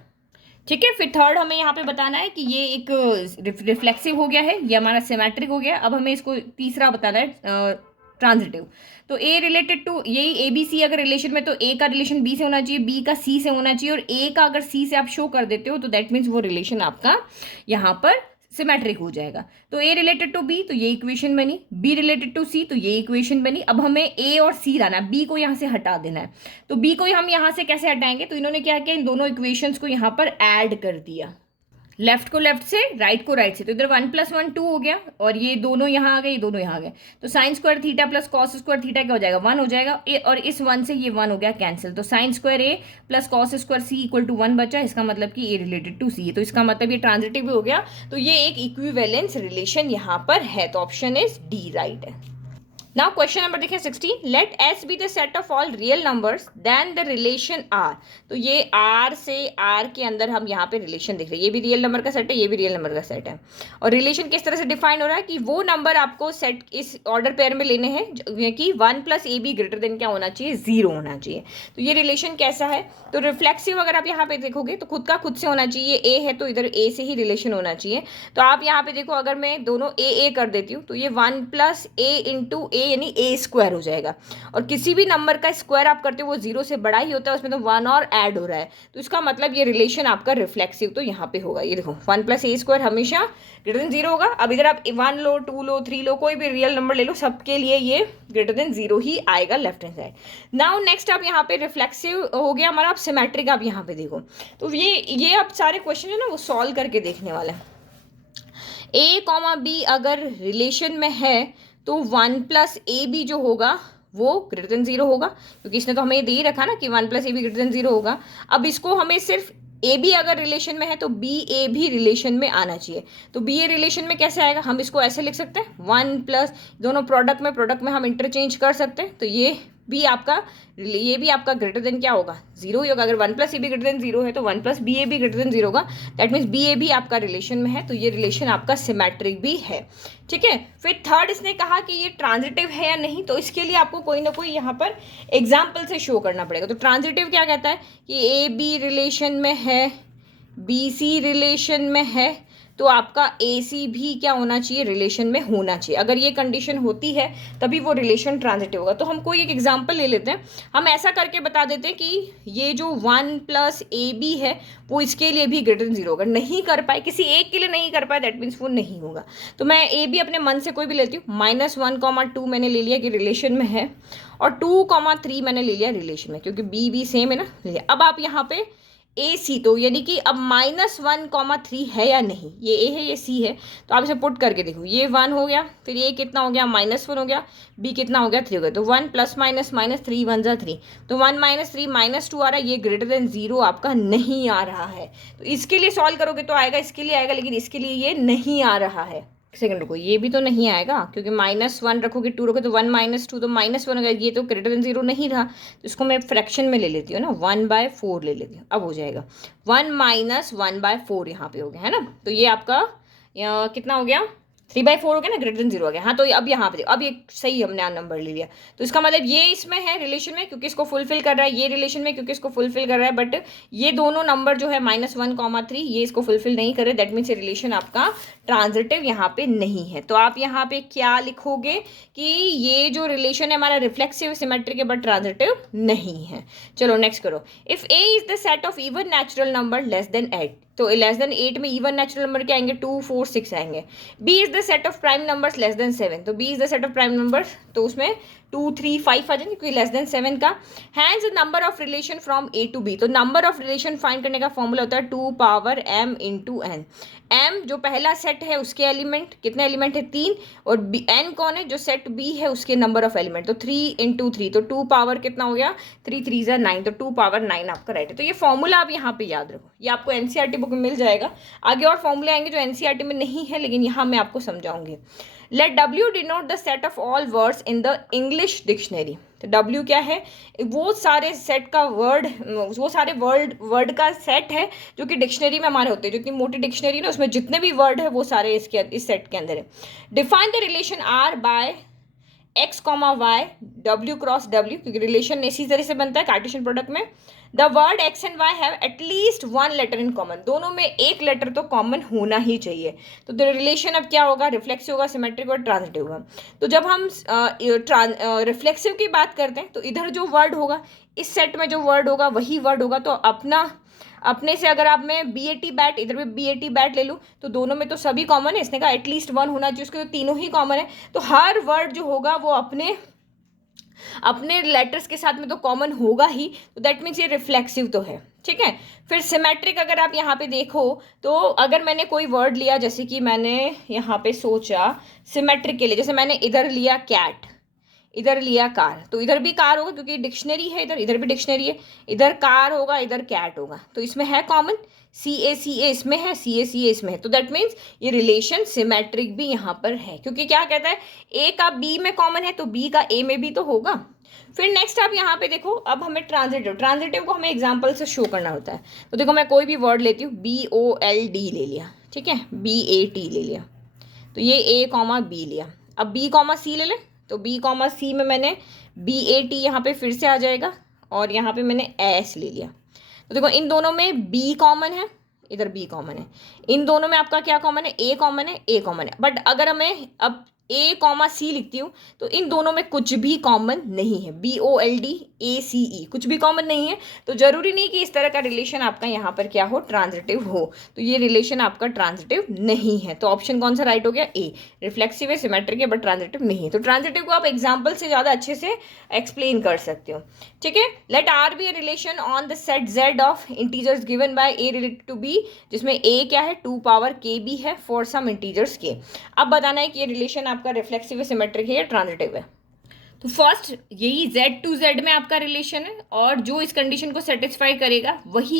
ठीक है। फिर थर्ड हमें यहाँ पे बताना है कि ये एक रिफ्लेक्सिव हो गया है, ये हमारा सिमेट्रिक हो गया। अब हमें इसको तीसरा बताना है ट्रांजिटिव। तो ए रिलेटेड टू, यही ए बी सी अगर रिलेशन में, तो ए का रिलेशन बी से होना चाहिए, बी का सी से होना चाहिए, और ए का अगर सी से आप शो कर देते हो तो दैट मीन्स वो रिलेशन आपका यहाँ पर सिमेट्रिक हो जाएगा। तो ए रिलेटेड टू बी तो ये इक्वेशन बनी, बी रिलेटेड टू सी तो ये इक्वेशन बनी। अब हमें ए और सी लाना है, बी को यहाँ से हटा देना है। तो बी को हम यहाँ से कैसे हटाएंगे, तो इन्होंने क्या किया, इन दोनों इक्वेशंस को यहाँ पर ऐड कर दिया, लेफ्ट को लेफ्ट से राइट को राइट से। तो इधर 1 + 1 2 हो गया, और ये दोनों यहाँ आ गए, ये दोनों यहाँ आ गए। तो sine square theta plus cos square theta क्या हो जाएगा, 1 हो जाएगा। और इस 1 से ये 1 हो गया कैंसिल। तो sine square A plus cos square C equal to 1 बचा। इसका मतलब कि ए रिलेटेड टू सी है, तो इसका मतलब ये ट्रांजिटिव हो गया। तो ये एक इक्विवेलेंस रिलेशन यहाँ पर है। तो ऑप्शन इज डी राइट है। नाउ क्वेश्चन नंबर देखिए 16, let S be the set of all real numbers then the relation R. तो ये आर से आर के अंदर हम यहाँ पे रिलेशन देख रहे हैं, ये भी रियल नंबर का सेट है, ये भी रियल नंबर का सेट है। और रिलेशन किस तरह से डिफाइन हो रहा है कि वो नंबर आपको सेट इस ऑर्डर पेयर में लेने हैं कि 1 + ए बी ग्रेटर देन क्या होना चाहिए, 0 होना चाहिए। तो ये रिलेशन कैसा है, तो रिफ्लेक्सिव अगर आप यहाँ पे देखोगे तो खुद का खुद से होना चाहिए, ए है तो इधर ए से ही रिलेशन होना चाहिए। तो आप यहाँ पे देखो, अगर मैं दोनों ए कर देती हूँ तो ये 1 + ए × ए यानी ए स्क्वायर हो जाएगा। और किसी भी नंबर का स्क्वायर आप करते हो वो 0 से बड़ा ही होता है, उसमें तो 1 और ऐड हो रहा है। तो इसका मतलब ये रिलेशन आपका रिफ्लेक्सिव तो यहाँ पे होगा। ये देखो 1 + ए स्क्वायर हमेशा ग्रेटर देन 0 होगा। अब इधर आप 1 लो, 2 लो, 3 लो, कोई भी रियल नंबर ले लो, सबके लिए ये ग्रेटर देन 0 ही आएगा left hand side. Now next आप यहाँ पे रिफ्लेक्सिव हो गया हमारा। आप सिमेट्रिक आप यहाँ पे देखो, तो ये आप सारे क्वेश्चन है ना वो सॉल्व करके देखने वाले हैं। ए कॉमा बी अगर रिलेशन में है तो 1 + ए बी जो होगा वो ग्रेटर देन 0 होगा, क्योंकि इसने तो हमें ये दे ही रखा ना कि 1 + ए बी ग्रेटर देन 0 होगा। अब इसको हमें सिर्फ ए बी अगर रिलेशन में है तो बी ए भी रिलेशन में आना चाहिए। तो बी ए रिलेशन में कैसे आएगा, हम इसको ऐसे लिख सकते हैं 1 + दोनों प्रोडक्ट में हम इंटरचेंज कर सकते हैं। तो ये भी आपका ग्रेटर देन क्या होगा, 0 ही होगा। अगर 1 + ए बी ग्रेटर देन 0 है तो 1 + बी ए भी ग्रेटर देन 0 होगा। दैट मीन्स बी ए भी आपका रिलेशन में है, तो ये रिलेशन आपका सिमेट्रिक भी है। ठीक है, फिर थर्ड इसने कहा कि ये ट्रांजिटिव है या नहीं, तो इसके लिए आपको कोई ना कोई यहाँ पर एग्जाम्पल से शो करना पड़ेगा। तो ट्रांजिटिव क्या कहता है कि ए बी रिलेशन में है, बी सी रिलेशन में है, तो आपका ए सी भी क्या होना चाहिए, रिलेशन में होना चाहिए। अगर ये कंडीशन होती है तभी वो रिलेशन ट्रांजिटिव होगा। तो हम कोई एक एग्जांपल ले लेते हैं, हम ऐसा करके बता देते हैं कि ये जो 1 + ए बी है वो इसके लिए भी ग्रेटर देन 0 होगा। नहीं कर पाए, किसी एक के लिए नहीं कर पाए, दैट मीन्स वो नहीं होगा। तो मैं ए बी अपने मन से कोई भी लेती हूँ, -1, 2 मैंने ले लिया कि रिलेशन में है, और 2, 3 मैंने ले लिया रिलेशन में, क्योंकि बी बी सेम है ना, ले लिया। अब आप यहाँ पे ए सी, तो यानी कि अब -1, 3 है या नहीं, ये ए है ये सी है, तो आप इसे पुट करके देखो, ये 1 हो गया, फिर ये कितना हो गया, -1 हो गया, बी कितना हो गया, 3 हो गया। तो 1 + -3 1 × 3, तो 1 - 3 -2 आ रहा है, ये ग्रेटर देन 0 आपका नहीं आ रहा है। तो इसके लिए सॉल्व करोगे तो आएगा, इसके लिए आएगा, लेकिन इसके लिए ये नहीं आ रहा है। सेकंड रुको, ये भी तो नहीं आएगा, क्योंकि -1 रखोगे, 2 रखोगे तो 1 - 2 तो -1 हो गया, ये तो ग्रेटर देन 0 नहीं रहा। तो इसको मैं फ्रैक्शन में ले लेती हूँ ना, 1/4 ले लेती हूँ, अब हो जाएगा 1 - 1/4 यहाँ पे हो गया है ना। तो ये आपका कितना हो गया, 3/4 हो गया ना, ग्रेटर देन 0 हो गया। हाँ, तो अब यहाँ पे देखो, अब ये सही हमने नंबर ले लिया। तो इसका मतलब ये इसमें है रिलेशन में क्योंकि इसको फुलफिल कर रहा है, ये रिलेशन में क्योंकि इसको फुलफिल कर रहा है, बट ये दोनों नंबर जो है -1, 3 ये इसको फुलफिल नहीं कर रहे। दैट मीन्स रिलेशन आपका ट्रांजिटिव यहाँ पे नहीं है। तो आप यहाँ पे क्या लिखोगे कि ये जो रिलेशन है हमारा रिफ्लेक्सिव सिमेट्रिक है बट ट्रांजिटिव नहीं है। चलो नेक्स्ट करो, if A is the set of even natural number less than 8, तो लेस देन 8 में इवन नेचुरल नंबर क्या आएंगे, 2, 4, 6 आएंगे। B is the set of prime numbers less than 7, तो B is the set of prime numbers, तो उसमें 2, 3, 5 आ जाएंगे क्योंकि लेस देन 7 का। Hence number of relation from A to B, तो नंबर ऑफ रिलेशन फाइंड करने का फॉर्मूला होता है 2 पावर m × n। m जो पहला सेट है उसके एलिमेंट, कितने एलिमेंट है, 3, और n कौन है, जो सेट b है उसके नंबर ऑफ एलिमेंट, तो 3 × 3, तो 2 पावर कितना हो गया, 3 × 3 = 9, तो 2 पावर 9 आपका राइट है। तो ये फॉर्मूला आप यहाँ पे याद रखो, ये आपको एनसीईआरटी बुक में मिल जाएगा। आगे और फॉर्मूले आएंगे जो एनसीईआरटी में नहीं है, लेकिन यहाँ मैं आपको समझाऊंगी। लेट W denote the set of all words in the English dictionary, तो W क्या है, वो सारे सेट का वर्ड, वो सारे वर्ड का सेट है जो कि डिक्शनरी में हमारे होते हैं, जो कि मोटी डिक्शनरी ना उसमें जितने भी वर्ड है वो सारे इस सेट के अंदर है। Define the relation R by x, y W × W, क्योंकि रिलेशन इसी तरह से बनता है कार्टेशियन प्रोडक्ट में। The word x and y have at least 1 letter in common, दोनों में एक लेटर तो कॉमन होना ही चाहिए। तो द रिलेशन अब क्या होगा, रिफ्लेक्सिव होगा, सिमेट्रिक और ट्रांजिटिव होगा। तो जब हम रिफ्लेक्सिव की बात करते हैं तो इधर जो वर्ड होगा, इस सेट में जो वर्ड होगा वही वर्ड होगा। तो अपना अपने से अगर आप मैं BAT बैट, इधर भी BAT बैट ले लूँ तो दोनों में तो सभी कॉमन है, इसने कहा एटलीस्ट 1 होना चाहिए, उसके तो तीनों ही कॉमन है, तो हर वर्ड जो होगा वो अपने अपने लेटर्स के साथ में तो कॉमन होगा ही, तो दैट मीन्स ये रिफ्लेक्सिव तो है, ठीक है। फिर सिमेट्रिक अगर आप यहाँ पे देखो तो अगर मैंने कोई वर्ड लिया, जैसे कि मैंने यहाँ पे सोचा सिमेट्रिक के लिए, जैसे मैंने इधर लिया कैट, इधर लिया कार, तो इधर भी कार होगा क्योंकि डिक्शनरी है, इधर इधर भी डिक्शनरी है, इधर कार होगा इधर कैट होगा, तो इसमें है कॉमन, CA इसमें है, CA इसमें है, तो दैट मीन्स ये रिलेशन सिमेट्रिक भी यहाँ पर है, क्योंकि क्या कहता है ए का बी में कॉमन है तो बी का ए में भी तो होगा। फिर नेक्स्ट आप यहाँ पे देखो, अब हमें ट्रांजिटिव को हमें एग्जाम्पल से शो करना होता है, तो देखो मैं कोई भी वर्ड लेती हूँ, BOLD ले लिया, ठीक है, BAT ले लिया, तो ये A, B लिया, अब B, C ले ले, तो B, C में मैंने BAT यहाँ पे फिर से आ जाएगा, और यहाँ पे मैंने S ले लिया, तो देखो इन दोनों में B कॉमन है, इधर B कॉमन है, इन दोनों में आपका क्या कॉमन है, A कॉमन है, A कॉमन है, बट अगर हमें अब A, C लिखती हूँ तो इन दोनों में कुछ भी कॉमन नहीं है, BOLD, ACE कुछ भी कॉमन नहीं है, तो जरूरी नहीं कि इस तरह का रिलेशन आपका यहाँ पर क्या हो, ट्रांजिटिव हो, तो ये रिलेशन आपका ट्रांजिटिव नहीं है, तो ऑप्शन कौन सा राइट हो गया, ए, रिफ्लेक्सिव है, सिमेट्रिक है, बट ट्रांजिटिव नहीं है। तो ट्रांजिटिव को आप एग्जाम्पल से ज़्यादा अच्छे से एक्सप्लेन कर सकते हो, ठीक है। Let R be a relation on the set Z of integers given by A related to B, जिसमें A क्या है, 2 पावर KB है फॉर सम इंटीजर्स K। अब बताना है कि ये रिलेशन आपका रिफ्लेक्सिव है, सिमेट्रिक है या ट्रांजिटिव है। तो फर्स्ट यही Z to Z में आपका रिलेशन है, और जो इस कंडीशन को सेटिस्फाई करेगा वही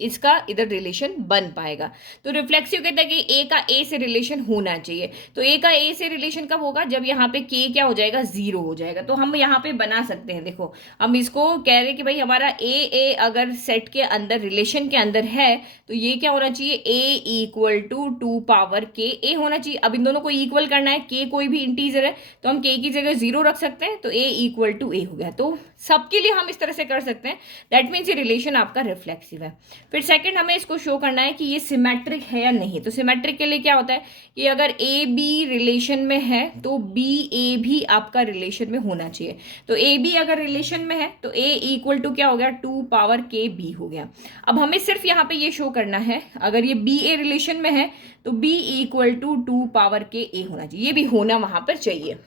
इसका इधर रिलेशन बन पाएगा। तो रिफ्लेक्सिव कहता है कि A का A से रिलेशन होना चाहिए, तो A का A से रिलेशन कब होगा, जब यहाँ पे K क्या हो जाएगा, 0 हो जाएगा। तो हम यहाँ पे बना सकते हैं, देखो हम इसको कह रहे हैं कि भाई हमारा A अगर सेट के अंदर रिलेशन के अंदर है तो ये क्या होना चाहिए, A = 2 पावर K A होना चाहिए। अब इन दोनों को इक्वल करना है, K कोई भी इंटीजर है तो हम K की जगह 0 रख सकते हैं, तो A = A हो गया। तो सबके लिए हम इस तरह से कर सकते हैं, दैट मीन्स ये रिलेशन आपका रिफ्लेक्सिव है। फिर सेकंड हमें इसको शो करना है कि ये सिमेट्रिक है या नहीं। तो सिमेट्रिक के लिए क्या होता है कि अगर AB रिलेशन में है तो BA भी आपका रिलेशन में होना चाहिए। तो AB अगर रिलेशन में है तो A = क्या हो गया, 2 पावर KB हो गया। अब हमें सिर्फ यहाँ पे ये शो करना है, अगर ये BA रिलेशन में है तो B = 2 पावर KA होना चाहिए, ये भी होना वहाँ पर चाहिए।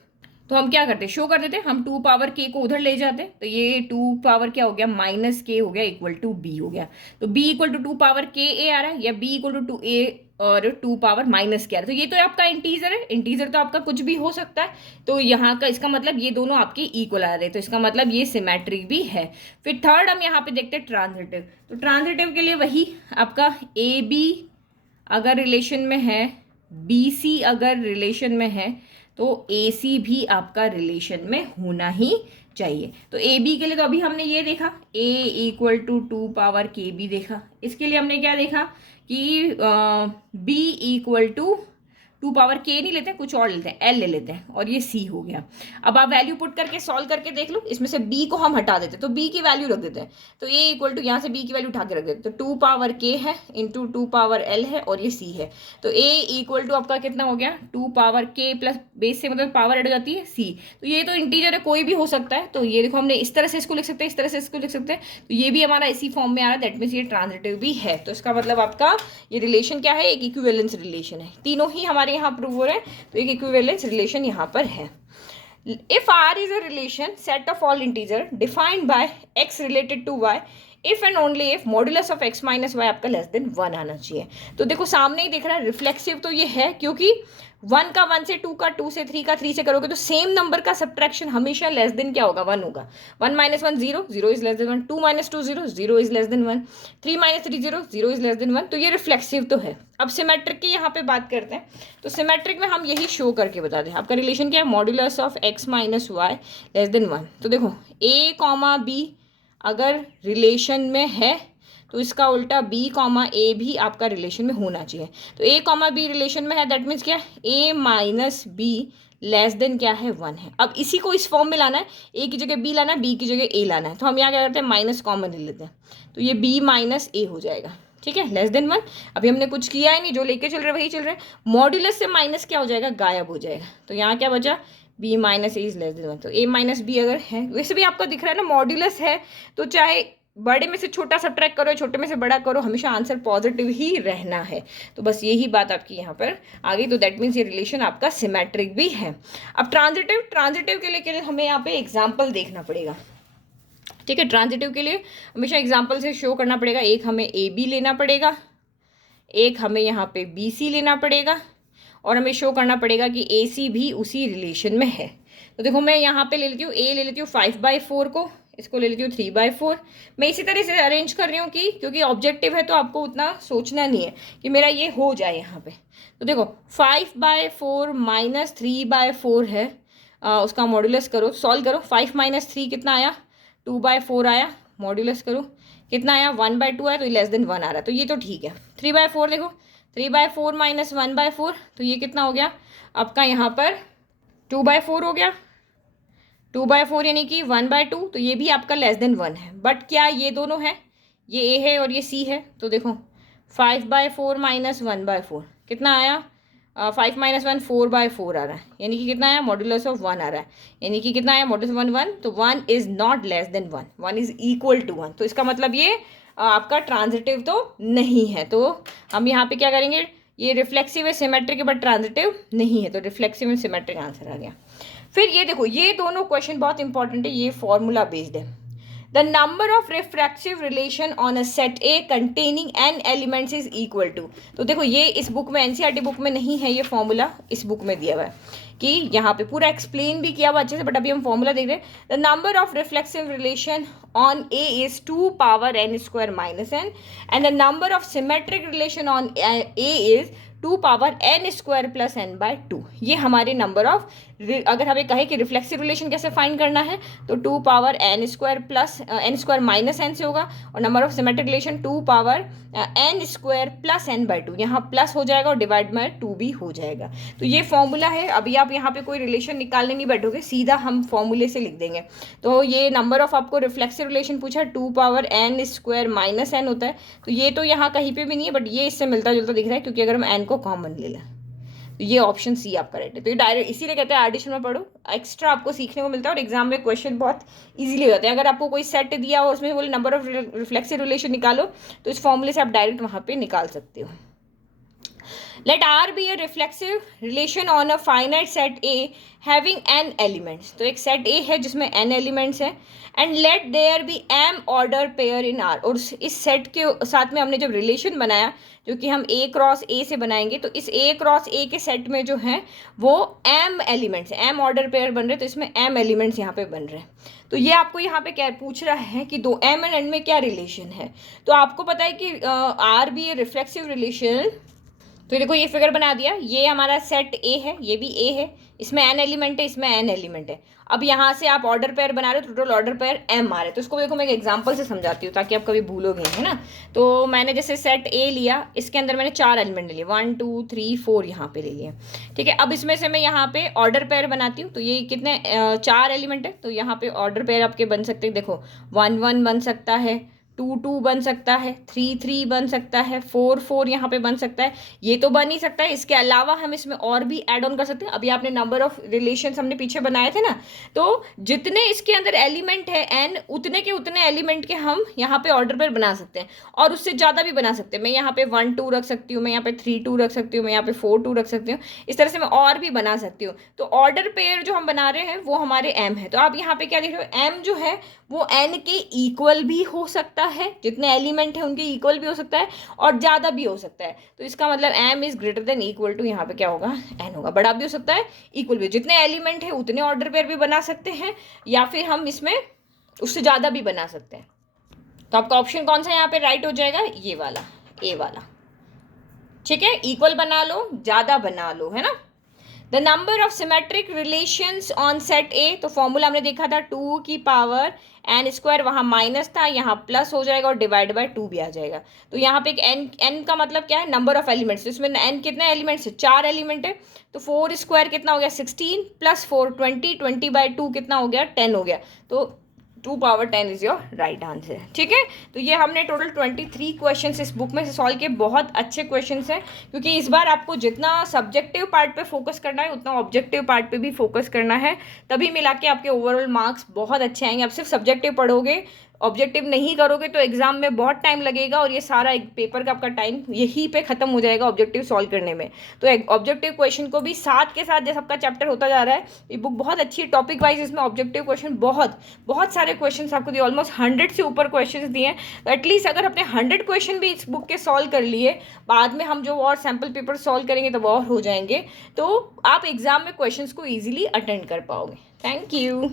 तो हम क्या करते हैं, शो कर देते हैं, हम 2 पावर K को उधर ले जाते हैं, तो ये 2 पावर क्या हो गया, -K हो गया, = B हो गया। तो B = 2 पावर KA आ रहा है, या B = 2A और 2 पावर -K आ रहा है। तो ये तो आपका इंटीजर है, इंटीजर तो आपका कुछ भी हो सकता है, तो यहाँ का इसका मतलब ये दोनों आपके इक्वल आ रहे हैं, तो इसका मतलब ये सिमेट्रिक भी है। फिर थर्ड हम यहाँ पे देखते हैं ट्रांजिटिव। तो ट्रांजिटिव के लिए वही आपका AB अगर रिलेशन में है, BC अगर रिलेशन में है, तो AC भी आपका रिलेशन में होना ही चाहिए। तो AB के लिए तो अभी हमने ये देखा, A = 2 पावर KB देखा। इसके लिए हमने क्या देखा कि B = 2 पावर K नहीं लेते हैं, कुछ और लेते हैं, L ले लेते हैं, और ये C हो गया। अब आप वैल्यू पुट करके सॉल्व करके देख लो, इसमें से B को हम हटा देते हैं, तो B की वैल्यू रख देते हैं, तो A = यहाँ से B की वैल्यू उठा के रख देते हैं, तो 2 पावर K है इंटू 2 पावर L है, और ये C है। तो A = आपका कितना हो गया, 2 पावर K प्लस बेस से मतलब पावर ऐड हो जाती है C। तो ये तो इंटीजर है, कोई भी हो सकता है, तो ये देखो हमने इस तरह से इसको लिख सकते हैं, इस तरह से इसको लिख सकते हैं, तो ये भी हमारा इसी फॉर्म में आ रहा है, दैट मीन्स ये ट्रांजिटिव भी है। तो इसका मतलब आपका ये रिलेशन क्या है, एक इक्विवेलेंस रिलेशन है, तीनों ही हमारे यहाँ प्रूव हो रहे हैं, तो एक इक्विवेलेंस रिलेशन यहाँ पर है। If R is a relation set of all integer defined by x related to y, if and only if modulus of x minus Y आपका लेस देन 1 आना चाहिए। तो देखो सामने ही दिख रहा है, रिफ्लेक्सिव तो ये है, क्योंकि 1 का 1 से, 2 का 2 से, 3 का 3 से करोगे तो सेम नंबर का सब्ट्रैक्शन हमेशा लेस देन क्या होगा, 1 होगा। 1 - 1 0, 0 is less than 1, 2 - 2 0, 0 is less than 1, 3 - 3 0, 0 is less than 1। तो ये रिफ्लेक्सिव तो है। अब सिमेट्रिक की यहाँ पे बात करते हैं, तो सिमेट्रिक में हम यही शो करके बता दें, आपका रिलेशन क्या है, modulus of x minus Y less than 1। तो देखो A, B अगर रिलेशन में है तो इसका उल्टा B, A भी आपका रिलेशन में होना चाहिए। तो A, B रिलेशन में है, दैट मीन्स क्या है, A minus B less than क्या है, 1 है। अब इसी को इस फॉर्म में लाना है, A की जगह B लाना है, B की जगह A लाना है, तो हम यहाँ क्या करते हैं, माइनस कॉमन ले लेते हैं, तो ये B माइनस A हो जाएगा, ठीक है, लेस देन 1। अभी हमने कुछ किया ही नहीं, जो लेके चल रहे वही चल रहे हैं। मॉड्यूलस से माइनस क्या हो जाएगा, गायब हो जाएगा, तो यहाँ क्या बचा, B - A is less than 1। तो A - B अगर है, वैसे भी आपका दिख रहा है ना, मॉड्यूलस है तो चाहे बड़े में से छोटा सब्ट्रैक्ट करो, छोटे में से बड़ा करो, हमेशा आंसर पॉजिटिव ही रहना है। तो बस यही बात आपकी यहाँ पर आ गई। तो दैट मीन्स ये रिलेशन आपका सिमेट्रिक भी है। अब ट्रांजिटिव के लिए हमें यहाँ पे एग्जाम्पल देखना पड़ेगा, ठीक है। ट्रांजिटिव के लिए हमेशा एग्जाम्पल से शो करना पड़ेगा। एक हमें ए बी लेना पड़ेगा, एक हमें यहाँ पे बी सी लेना पड़ेगा, और हमें शो करना पड़ेगा कि ए सी भी उसी रिलेशन में है। तो देखो मैं यहाँ पे ले लेती हूँ, ए ले लेती हूँ 5/4 को, इसको ले लेती हूँ 3/4। मैं इसी तरह से अरेंज कर रही हूँ कि क्योंकि ऑब्जेक्टिव है तो आपको उतना सोचना नहीं है कि मेरा ये हो जाए यहाँ पे। तो देखो 5/4 माइनस 3/4 है, उसका मॉड्यूलस करो, सॉल्व करो। 5 - 3 कितना आया, 2/4 आया, मॉड्यूलस करो कितना आया, 1/2 आया, तो ये लेस देन 1 आ रहा है, तो ये तो ठीक है। 3/4 देखो, 3/4 माइनस 1/4, तो ये कितना हो गया आपका यहाँ पर 2/4 हो गया। 2/4 यानी कि 1/2, तो ये भी आपका लेस देन 1 है। बट क्या ये दोनों है, ये ए है और ये सी है, तो देखो 5/4 माइनस 1/4 कितना आया, 5 - 1 4/4 आ रहा है, यानी कि कितना आया, मॉड्यूलस ऑफ 1 आ रहा है, यानी कि कितना आया, मॉड्यूलस 1 तो 1 is not less than 1, 1 is equal to 1। तो इसका मतलब ये आपका ट्रांजिटिव तो नहीं है। तो हम यहाँ पे क्या करेंगे, ये रिफ्लेक्सिव है, सिमेट्रिक है, बट ट्रांजिटिव नहीं है, तो रिफ्लेक्सिव एंड सिमेट्रिक आंसर आ गया। फिर ये देखो, ये दोनों क्वेश्चन बहुत इंपॉर्टेंट है, ये फॉर्मूला बेस्ड है। The number of refractive relation on a set A containing n elements is equal to. तो देखो ये इस बुक में, एनसीईआरटी बुक में नहीं है, ये फॉर्मूला इस बुक में दिया हुआ है कि यहाँ पे पूरा एक्सप्लेन भी किया हुआ अच्छे से, बट अभी हम फॉर्मूला देख रहे हैं। The number of reflexive relation on A is 2^n² - n and the number of symmetric relation on A is 2^n² + n/2। ये हमारे नंबर ऑफ, अगर हमें कहे कि रिफ्लेक्सिव रिलेशन कैसे फाइंड करना है, तो 2^n² + n² - n से होगा, और number of symmetric relation 2^n² + n/2, यहाँ प्लस हो जाएगा और डिवाइड बाय 2 भी हो जाएगा। तो ये फॉर्मूला है। अभी आप यहाँ पे कोई रिलेशन निकालने नहीं बैठोगे, सीधा हम फॉर्मूले से लिख देंगे। तो ये नंबर ऑफ आपको रिफ्लेक्सिव रिलेशन पूछा, 2^n² - n होता है, तो ये तो यहाँ कहीं पे भी नहीं है, बट ये इससे मिलता जुलता दिख रहा है, क्योंकि अगर हम n को कॉमन ले लें तो ये ऑप्शन सी आपका राइट है। तो ये डायरेक्ट इसीलिए कहते हैं आर्डिशन में पढ़ो, एक्स्ट्रा आपको सीखने को मिलता है और एग्जाम में क्वेश्चन बहुत इजीली हो जाते हैं। अगर आपको कोई सेट दिया और उसमें बोले नंबर ऑफ रिफ्लेक्सिव रिलेशन निकालो, तो इस फॉर्मूले से आप डायरेक्ट वहाँ पे निकाल सकते हो। Let R be a reflexive relation on a finite set A having n elements। तो एक सेट A है जिसमें n एलिमेंट्स हैं, and let there be m order pair in R। और इस सेट के साथ में हमने जब रिलेशन बनाया, जो कि हम A क्रॉस A से बनाएंगे, तो इस A क्रॉस A के सेट में जो है वो m elements, m order pair बन रहे, तो इसमें m एलिमेंट्स यहाँ पे बन रहे हैं। तो ये आपको यहाँ पे क्या पूछ रहा है कि दो m एंड n में क्या रिलेशन है। तो आपको पता है कि R भी ए रिफ्लेक्सिव रिलेशन, तो देखो ये फिगर बना दिया, ये हमारा सेट ए है, ये भी ए है, इसमें n एलिमेंट है, इसमें n एलिमेंट है। अब यहाँ से आप ऑर्डर पेयर बना रहे हो, टोटल ऑर्डर पेयर m आ रहे हैं। तो इसको देखो मैं एक एग्जांपल से समझाती हूँ ताकि आप कभी भूलोगे, है ना। तो मैंने जैसे सेट ए लिया, इसके अंदर मैंने 4 एलिमेंट ले लिए, 1 2 3 4 यहाँ पे ले लिए, ठीक है। अब इसमें से मैं यहाँ पे ऑर्डर पेयर बनाती हूँ, तो ये कितने 4 एलिमेंट है, तो यहाँ पे ऑर्डर पेयर आपके बन सकते हैं। देखो 1 1 बन सकता है, 2 2 बन सकता है, 3 3 बन सकता है, 4 4 यहाँ पे बन सकता है। ये तो बन ही सकता है, इसके अलावा हम इसमें और भी ऐड ऑन कर सकते हैं। अभी आपने नंबर ऑफ रिलेशंस हमने पीछे बनाए थे ना, तो जितने इसके अंदर एलिमेंट है n, उतने के उतने एलिमेंट के हम यहाँ पे ऑर्डर पेयर बना सकते हैं, और उससे ज़्यादा भी बना सकते हैं। मैं यहाँ पे 1 2 रख सकती हूँ, मैं यहाँ पे 3 2 रख सकती हूँ, मैं यहाँ पे 4 2 रख सकती हूँ, इस तरह से मैं और भी बना सकती हूँ। तो ऑर्डर पेयर जो हम बना रहे हैं वो हमारे m है। तो आप यहाँ पे क्या देख रहे हो, m जो है वो n के इक्वल भी हो सकता है, जितने एलिमेंट है उनके इक्वल भी हो सकता है, और ज़्यादा भी हो सकता है। तो इसका मतलब m is greater than equal to, यहाँ पे क्या होगा, n होगा। बड़ा भी हो सकता है, इक्वल भी, जितने एलिमेंट है उतने ऑर्डर पेयर भी बना सकते हैं, या फिर हम इसमें उससे ज़्यादा भी बना सकते हैं। तो आपका ऑप्शन कौन सा यहाँ पे राइट हो जाएगा, ये वाला, ए वाला, ठीक है। इक्वल बना लो, ज़्यादा बना लो, है ना। The number of symmetric relations on set ए, तो फॉर्मूला हमने देखा था 2^n², वहाँ माइनस था, यहाँ प्लस हो जाएगा और डिवाइड बाय 2 भी आ जाएगा। तो यहाँ पे एक n का मतलब क्या है, नंबर ऑफ एलिमेंट्स। तो इसमें n कितने एलिमेंट्स है, 4 एलिमेंट है, तो 4² कितना हो गया 16 + 4 20, 20/2 कितना हो गया 10 हो गया। तो 2^10 इज योर राइट आंसर, ठीक है। तो ये हमने टोटल 23 क्वेश्चंस इस बुक में से सॉल्व किए। बहुत अच्छे क्वेश्चंस हैं, क्योंकि इस बार आपको जितना सब्जेक्टिव पार्ट पे फोकस करना है उतना ऑब्जेक्टिव पार्ट पे भी फोकस करना है, तभी मिला के आपके ओवरऑल मार्क्स बहुत अच्छे आएंगे। आप सिर्फ सब्जेक्टिव पढ़ोगे ऑब्जेक्टिव नहीं करोगे तो एग्जाम में बहुत टाइम लगेगा और ये सारा एक पेपर का आपका टाइम यहीं पे खत्म हो जाएगा ऑब्जेक्टिव सॉल्व करने में। तो ऑब्जेक्टिव क्वेश्चन को भी साथ के साथ जैसे आपका चैप्टर होता जा रहा है, ये बुक बहुत अच्छी है टॉपिक वाइज, इसमें ऑब्जेक्टिव क्वेश्चन बहुत बहुत सारे क्वेश्चन आपको दिए, ऑलमोस्ट 100 से ऊपर क्वेश्चन दिए हैं। तो एटलीस्ट अगर अपने 100 क्वेश्चन भी इस बुक के सॉल्व कर लिए, बाद में हम जो और सैम्पल पेपर सॉल्व करेंगे तो और हो जाएंगे, तो आप एग्जाम में क्वेश्चंस को ईजिली अटेंड कर पाओगे। Thank you.